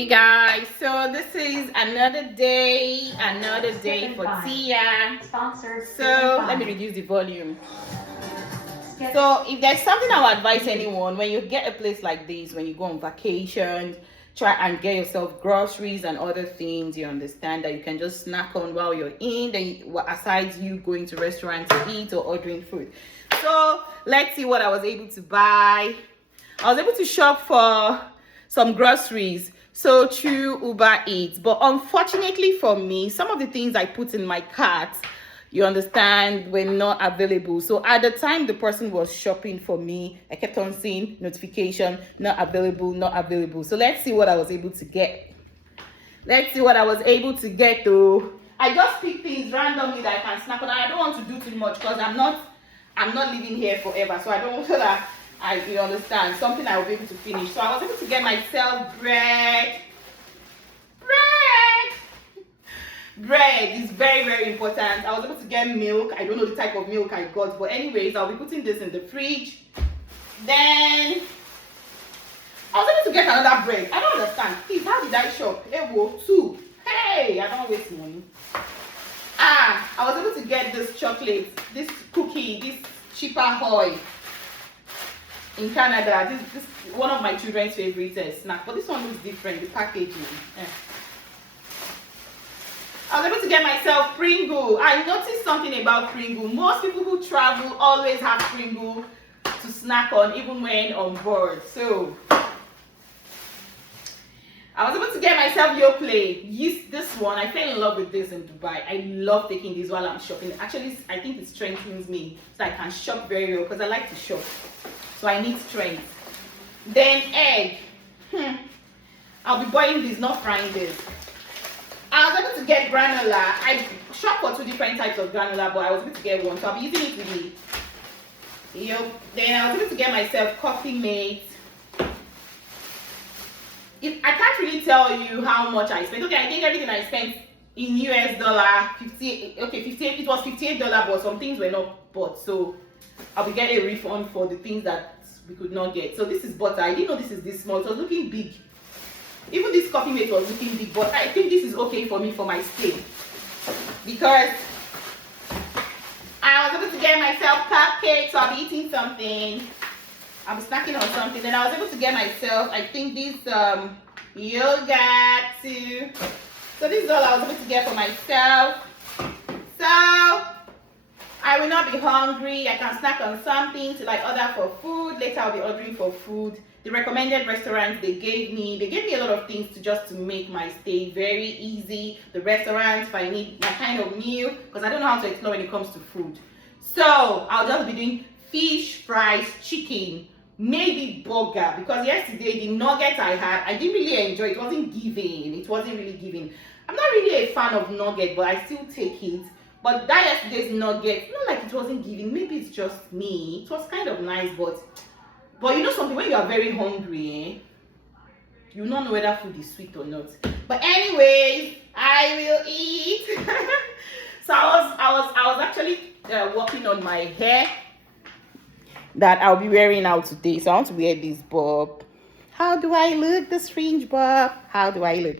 Hey guys, so this is another day for Tia. So let me reduce the volume. So if there's something I would advise anyone, when you get a place like this, when you go on vacation, try and get yourself groceries and other things you understand that you can just snack on while you're in, aside you going to restaurants to eat or ordering food. So let's see what I was able to buy. I was able to shop for some groceries so through Uber Eats, but unfortunately for me, some of the things I put in my cart, you understand, were not available. So at the time the person was shopping for me, I kept on seeing notification, not available. So let's see what I was able to get. Though. I just pick things randomly that I can snack on. I don't want to do too much because I'm not living here forever, so I don't want that. You understand, something I will be able to finish. So I was able to get myself bread is very, very important. I was able to get milk. I don't know the type of milk I got, but anyways, I'll be putting this in the fridge. Then I was able to get another bread. I don't understand, please, how did I shop? Two. Hey, I don't waste money. I was able to get this chocolate, this cookie, this cheaper Hoy in Canada. This one of my children's favorite snack, but this one looks different, the packaging. I was able to get myself Pringle. I noticed something about Pringle. Most people who travel always have Pringle to snack on, even when on board. So I was able to get myself Yoplait. Yes, this one, I fell in love with this in Dubai. I love taking this while I'm shopping. Actually, I think it strengthens me so I can shop very well because I like to shop. So I need strength. Then egg. I'll be boiling this, not frying this. I was able to get granola. I shopped for two different types of granola, but I was able to get one, so I'll be using it with me. Then I was able to get myself Coffee Mate. I can't really tell you how much I spent. Okay, I think everything I spent in US dollar, 58. Okay, 58. It was $58, but some things were not bought, so I'll be getting a refund for the things that we could not get. So this is butter. I didn't know this is this small. It was looking big. Even this Coffee Mate was looking big, but I think this is okay for me for my stay because I was able to get myself cupcakes. So I'll be eating something. I'll be snacking on something. Then I was able to get myself, I think, this yogurt too. So this is all I was able to get for myself. So I will not be hungry. I can snack on something till I order for food. Later I'll be ordering for food. The recommended restaurants they gave me a lot of things to make my stay very easy. The restaurants, if I need my kind of meal, because I don't know how to explore when it comes to food. So I'll just be doing fish, fries, chicken, maybe burger, because yesterday the nuggets I had, I didn't really enjoy. It wasn't really giving. I'm not really a fan of nugget, but I still take it. But that yesterday's nugget, not like it wasn't giving. Maybe it's just me. It was kind of nice, but you know something, when you are very hungry, you don't know whether food is sweet or not. But anyways, I will eat. So I was actually working on my hair that I'll be wearing out today. So I want to wear this bob. How do I look? This fringe bob. How do I look?